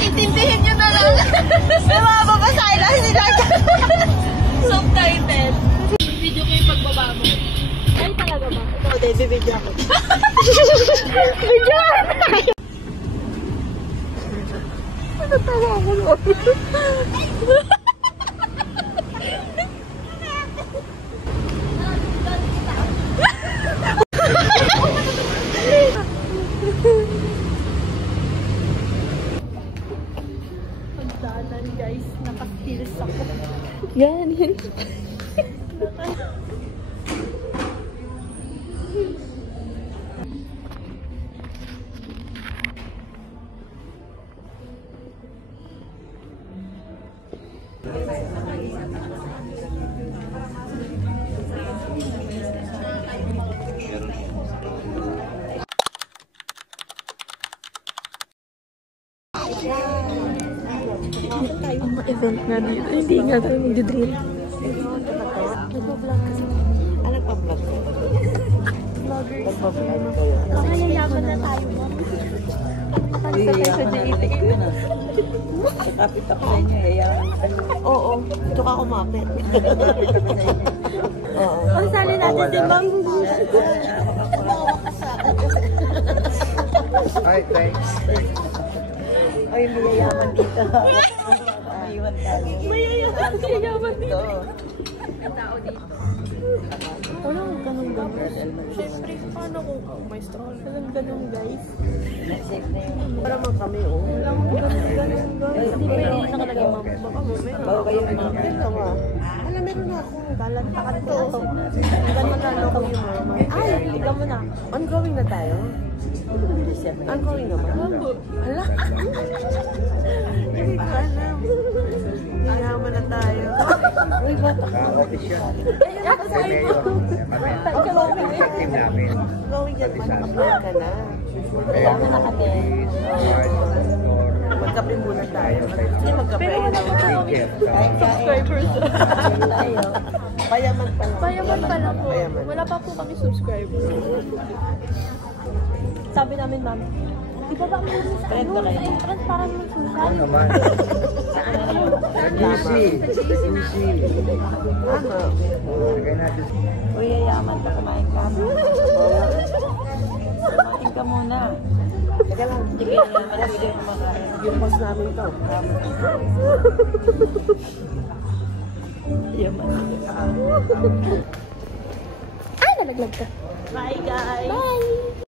Intindihin nyo na lang. May mga babasahin lang sila. Subtitle. Video ko yung pagbaba mo. Ay, talaga ba? Ikaw, Debbie, video ako. Video! Natawa ako mo. Pagdaanan guys, nakakilis ako. Yan. Ang event na dito. Hindi nga tayo mag-drill. Nagpa-vlog kasi. Ano pa-vlog ko? Vloggers. Nagpa-vlog kayo. Mayayaman na tayo mo. Kapalisa tayo sa JT. Kapit ako sa inyo, yayaman na kayo. Oo. Ito ka kumapit. Kapit ako sa inyo. Oo. Pagsali natin si Bang. Hi, thanks. Ay, mayayaman dito. Iwan tayo. Mayayaman dito. Ang tao dito. Walang ganun guys. Siyempre, paano kung may stroll? Walang ganun guys. Para man kami, oh. Walang ganun guys. Hindi pa yung nakalagay ma'am. Baka mamaya. Bago kayo ma'am. Ito nga. Alam, meron na ako. Galantakan to. Ganun na ako yung mama. Ay, ikaw mo na. Ongoing na tayo? Ongoing naman? Hala. Hindi ko alam. Yaman na tayo. Uy, bata ka. Audition. Ako sa iyo. Team namin. Going dyan, makapag ka na. Mayayaman na kami. Magkape muna tayo. Hindi magkape. Pero wala pa kami subscribers. Tayo. Payaman pa lang. Payaman pa lang po. Payaman. Wala pa po kami subscribers. Sabi namin, ma'am, di ba mo rin sa Friend ba kayo? entrance para naman susan? Ano naman? Easy. Easy. Ano? Lagay natin. Uy, yayaman pa, kumain ka. Kumain ka muna. Teka lang. Hindi kayo naman malabili yung makain. Yung boss namin to. Yaman. Ay, nalaglag ka. Bye guys! Bye!